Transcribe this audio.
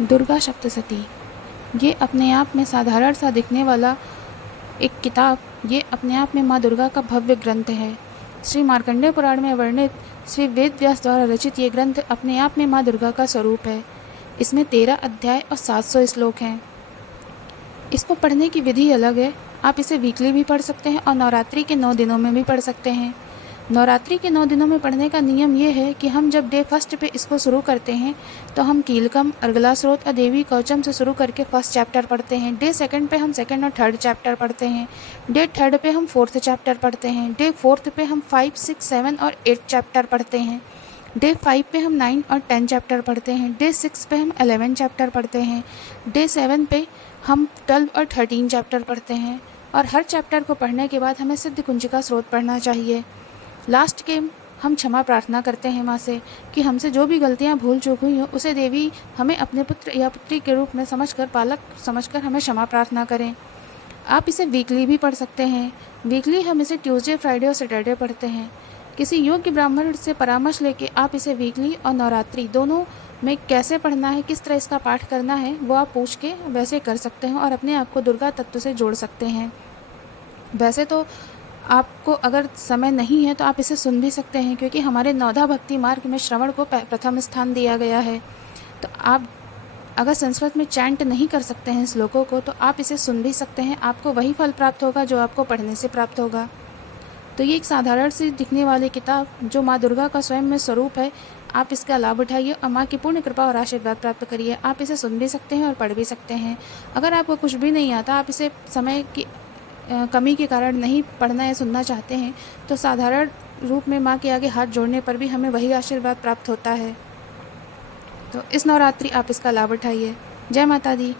दुर्गा सप्तशती, ये अपने आप में साधारण सा दिखने वाला एक किताब, ये अपने आप में माँ दुर्गा का भव्य ग्रंथ है। श्री मार्कंडेय पुराण में वर्णित श्री वेद व्यास द्वारा रचित ये ग्रंथ अपने आप में माँ दुर्गा का स्वरूप है। इसमें 13 अध्याय और 700 श्लोक हैं। इसको पढ़ने की विधि अलग है। आप इसे वीकली भी पढ़ सकते हैं और नवरात्रि के 9 दिनों में भी पढ़ सकते हैं। नवरात्रि के 9 दिनों में पढ़ने का नियम ये है कि हम जब डे फर्स्ट पे इसको शुरू करते हैं तो हम कीलकम, अर्गला स्रोत और देवी कवचम से शुरू करके फर्स्ट चैप्टर पढ़ते हैं। डे सेकंड पे हम सेकंड और थर्ड चैप्टर पढ़ते हैं। डे थर्ड पे हम फोर्थ चैप्टर पढ़ते हैं। डे फोर्थ पे हम 5, 6, 7 और 8 चैप्टर पढ़ते हैं। डे 5 पे हम 9 और 10 चैप्टर पढ़ते हैं। डे 6 पे हम 11 चैप्टर पढ़ते हैं। डे 7 पे हम 12 और 13 चैप्टर पढ़ते हैं। और हर चैप्टर को पढ़ने के बाद हमें सिद्ध कुंजिका स्रोत पढ़ना चाहिए। लास्ट के हम क्षमा प्रार्थना करते हैं माँ से कि हमसे जो भी गलतियाँ भूल चूक हुई हो उसे देवी हमें अपने पुत्र या पुत्री के रूप में समझकर, पालक समझकर हमें क्षमा प्रार्थना करें। आप इसे वीकली भी पढ़ सकते हैं। वीकली हम इसे ट्यूसडे, फ्राइडे और सैटरडे पढ़ते हैं। किसी योग्य ब्राह्मण से परामर्श लेके आप इसे वीकली और नवरात्रि दोनों में कैसे पढ़ना है, किस तरह इसका पाठ करना है, वो आप पूछ के वैसे कर सकते हैं और अपने आप को दुर्गा तत्व से जोड़ सकते हैं। वैसे तो आपको अगर समय नहीं है तो आप इसे सुन भी सकते हैं, क्योंकि हमारे नवधा भक्ति मार्ग में श्रवण को प्रथम स्थान दिया गया है। तो आप अगर संस्कृत में चैंट नहीं कर सकते हैं श्लोकों को तो आप इसे सुन भी सकते हैं। आपको वही फल प्राप्त होगा जो आपको पढ़ने से प्राप्त होगा। तो ये एक साधारण सी दिखने वाली किताब जो माँ दुर्गा का स्वयं में स्वरूप है, आप इसका लाभ उठाइए और माँ की पूर्ण कृपा और आशीर्वाद प्राप्त करिए। आप इसे सुन भी सकते हैं और पढ़ भी सकते हैं। अगर आपको कुछ भी नहीं आता, आप इसे समय की कमी के कारण नहीं पढ़ना या सुनना चाहते हैं, तो साधारण रूप में माँ के आगे हाथ जोड़ने पर भी हमें वही आशीर्वाद प्राप्त होता है। तो इस नवरात्रि आप इसका लाभ उठाइए। जय माता दी।